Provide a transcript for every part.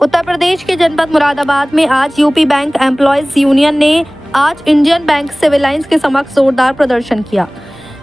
उत्तर प्रदेश के जनपद मुरादाबाद में आज यूपी बैंक एम्प्लॉयज यूनियन ने आज इंडियन बैंक सिविल लाइंस के समक्ष जोरदार प्रदर्शन किया।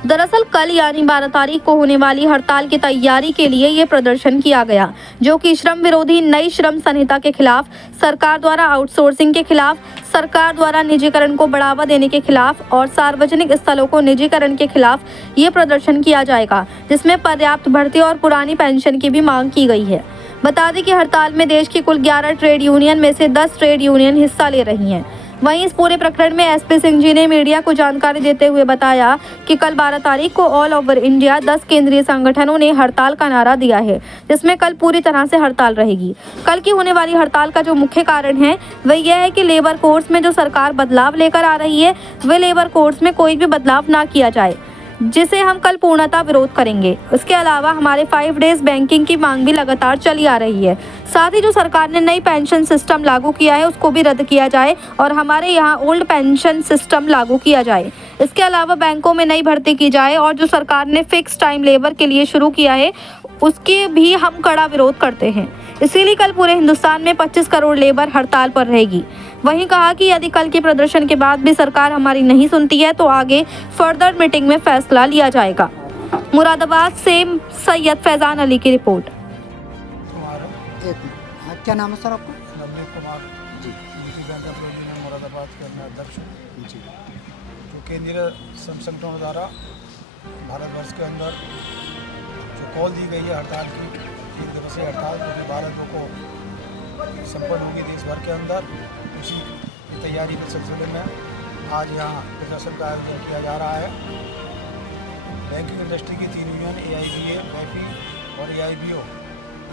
दरअसल कल यानी 12 तारीख को होने वाली हड़ताल की तैयारी के लिए ये प्रदर्शन किया गया, जो कि श्रम विरोधी नई श्रम संहिता के खिलाफ, सरकार द्वारा आउटसोर्सिंग के खिलाफ, सरकार द्वारा निजीकरण को बढ़ावा देने के खिलाफ और सार्वजनिक स्थलों को निजीकरण के खिलाफ ये प्रदर्शन किया जाएगा, जिसमें पर्याप्त भर्ती और पुरानी पेंशन की भी मांग की गई है। बता दें कि हड़ताल में देश की कुल 11 ट्रेड यूनियन में से 10 ट्रेड यूनियन हिस्सा ले रही हैं। वहीं इस पूरे प्रकरण में एसपी सिंह जी ने मीडिया को जानकारी देते हुए बताया कि कल 12 तारीख को ऑल ओवर इंडिया 10 केंद्रीय संगठनों ने हड़ताल का नारा दिया है, जिसमें कल पूरी तरह से हड़ताल रहेगी। कल की होने वाली हड़ताल का जो मुख्य कारण है वह यह है कि लेबर कोड्स में जो सरकार बदलाव लेकर आ रही है, वे लेबर कोड्स में कोई भी बदलाव ना किया जाए, जिसे हम कल पूर्णतः विरोध करेंगे। इसके अलावा हमारे 5 डेज बैंकिंग की मांग भी लगातार चली आ रही है। साथ ही जो सरकार ने नई पेंशन सिस्टम लागू किया है उसको भी रद्द किया जाए और हमारे यहाँ ओल्ड पेंशन सिस्टम लागू किया जाए। इसके अलावा बैंकों में नई भर्ती की जाए और जो सरकार ने फिक्स टाइम लेबर के लिए शुरू किया है उसके भी हम कड़ा विरोध करते हैं। इसीलिए कल पूरे हिंदुस्तान में 25 करोड़ लेबर हड़ताल पर रहेगी। वहीं कहा कि यदि कल के प्रदर्शन के बाद भी सरकार हमारी नहीं सुनती है तो आगे फर्दर मीटिंग में फैसला लिया जाएगा। मुरादाबाद से सैयद फैजान अली की रिपोर्ट। क्या नाम है सर आपका? Navneet Kumar ji, UP bank employees Moradabad के मैं अध्यक्ष हूँ जी। जो केंद्रीय श्रम संगठनों द्वारा भारतवर्ष के अंदर जो कॉल दी गई है हड़ताल की, 1 दिवसीय हड़ताल जो कि 12/2 को संपन्न होगी देश भर के अंदर, उसी की तैयारी के सिलसिले में आज यहाँ प्रदर्शन का आयोजन किया जा रहा है। बैंकिंग इंडस्ट्री की 3 यूनियन AIBA, BAFI और AIBO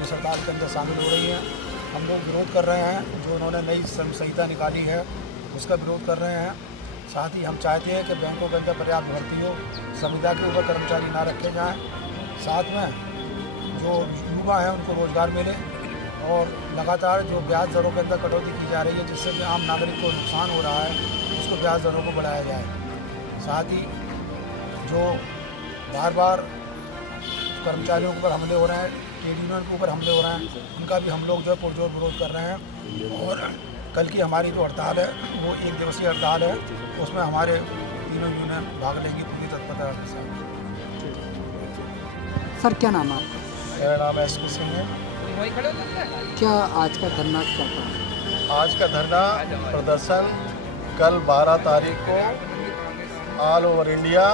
इस हड़ताल के अंदर शामिल हो रही हैं। हम लोग विरोध कर रहे हैं, जो उन्होंने नई श्रम संहिता निकाली है उसका विरोध कर रहे हैं। साथ ही हम चाहते हैं कि बैंकों के अंदर पर्याप्त भर्ती हो, संविदा के ऊपर कर्मचारी ना रखे जाएं, साथ में जो युवा हैं उनको रोज़गार मिले और लगातार जो ब्याज दरों के अंदर कटौती की जा रही है जिससे कि आम नागरिक को नुकसान हो रहा है, उसको ब्याज दरों को बढ़ाया जाए। साथ ही जो बार बार कर्मचारियों के ऊपर हमले हो रहे हैं, ट्रेड यूनियन के ऊपर हमले हो रहे हैं, उनका भी हम लोग जो है पुरजोर विरोध कर रहे हैं। और कल की हमारी जो हड़ताल है वो 1 दिवसीय हड़ताल है, उसमें हमारे तीनों यूनियन भाग लेंगी पूरी तत्परता के साथ। सर क्या नाम है आपका? मेरा नाम एसपी सिंह है। क्या आज का धरना क्या था? आज का धरना प्रदर्शन कल 12 तारीख को ऑल ओवर इंडिया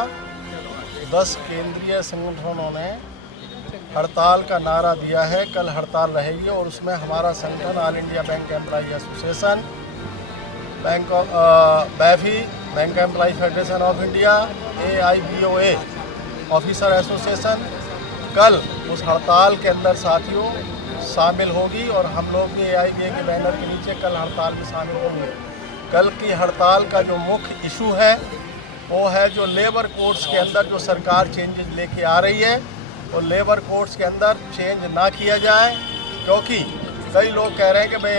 10 केंद्रीय संगठनों ने हड़ताल का नारा दिया है। कल हड़ताल रहेगी और उसमें हमारा संगठन all India bank employ association, BAFI, bank employ federation of India, AIBOA officer association कल उस हड़ताल के अंदर साथियों शामिल होगी और हम लोग भी AIBA के बैनर के नीचे कल हड़ताल में शामिल होंगे। कल की हड़ताल का जो मुख्य इशू है वो है जो लेबर कोड्स के अंदर जो सरकार चेंजेस लेके आ रही है और लेबर कोड्स के अंदर चेंज ना किया जाए, क्योंकि कई लोग कह रहे हैं कि भाई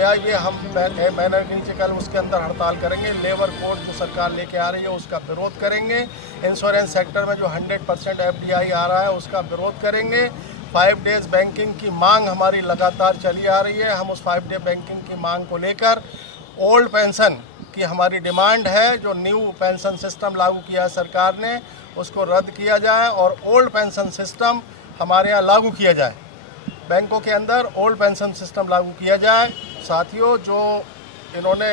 AIBA हम बैनर के नीचे कल उसके अंदर हड़ताल करेंगे। लेबर कोड जो सरकार लेके आ रही है उसका विरोध करेंगे। इंश्योरेंस सेक्टर में जो 100% FDI आ रहा है उसका विरोध करेंगे। 5 डेज बैंकिंग की मांग हमारी लगातार चली आ रही है। हम उस 5 डे बैंकिंग की मांग को लेकर ओल्ड पेंशन की हमारी डिमांड है, जो न्यू पेंशन सिस्टम लागू किया है सरकार ने उसको रद्द किया जाए और ओल्ड पेंशन सिस्टम हमारे यहाँ लागू किया जाए। बैंकों के अंदर ओल्ड पेंशन सिस्टम लागू किया जाए। साथियों, जो इन्होंने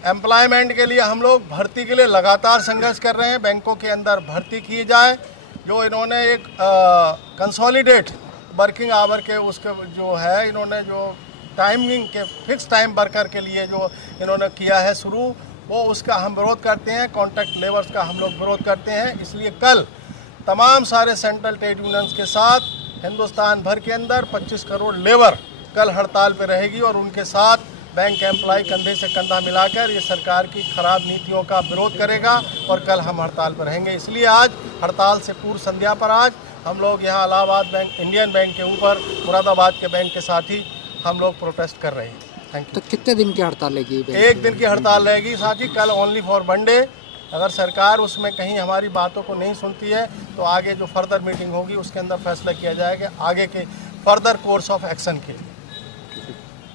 एम्प्लॉयमेंट के लिए हम लोग भर्ती के लिए लगातार संघर्ष कर रहे हैं। बैंकों के अंदर भर्ती की जाए, जो इन्होंने एक कंसोलिडेट वर्किंग आवर के उसके जो है इन्होंने जो टाइमिंग के फिक्स टाइम वर्कर के लिए जो इन्होंने किया है शुरू, वो उसका हम विरोध करते हैं। कॉन्ट्रैक्ट लेबर्स का हम लोग विरोध करते हैं। इसलिए कल तमाम सारे सेंट्रल ट्रेड यूनियंस के साथ हिंदुस्तान भर के अंदर 25 करोड़ लेबर कल हड़ताल पे रहेगी और उनके साथ बैंक एम्प्लॉय कंधे से कंधा मिलाकर ये सरकार की खराब नीतियों का विरोध करेगा और कल हम हड़ताल पर रहेंगे। इसलिए आज हड़ताल से पूर्व संध्या पर आज हम लोग यहाँ इलाहाबाद बैंक, इंडियन बैंक के ऊपर मुरादाबाद के बैंक के साथ ही हम लोग प्रोटेस्ट कर रहे हैं। Thank you. तो कितने दिन की हड़ताल रहेगी? 1 दिन की हड़ताल रहेगी साथ ही। कल ओनली फॉर 1 डे अगर सरकार उसमें कहीं हमारी बातों को नहीं सुनती है तो आगे जो फर्दर मीटिंग होगी उसके अंदर फैसला किया जाएगा आगे के फर्दर कोर्स ऑफ एक्शन के लिए।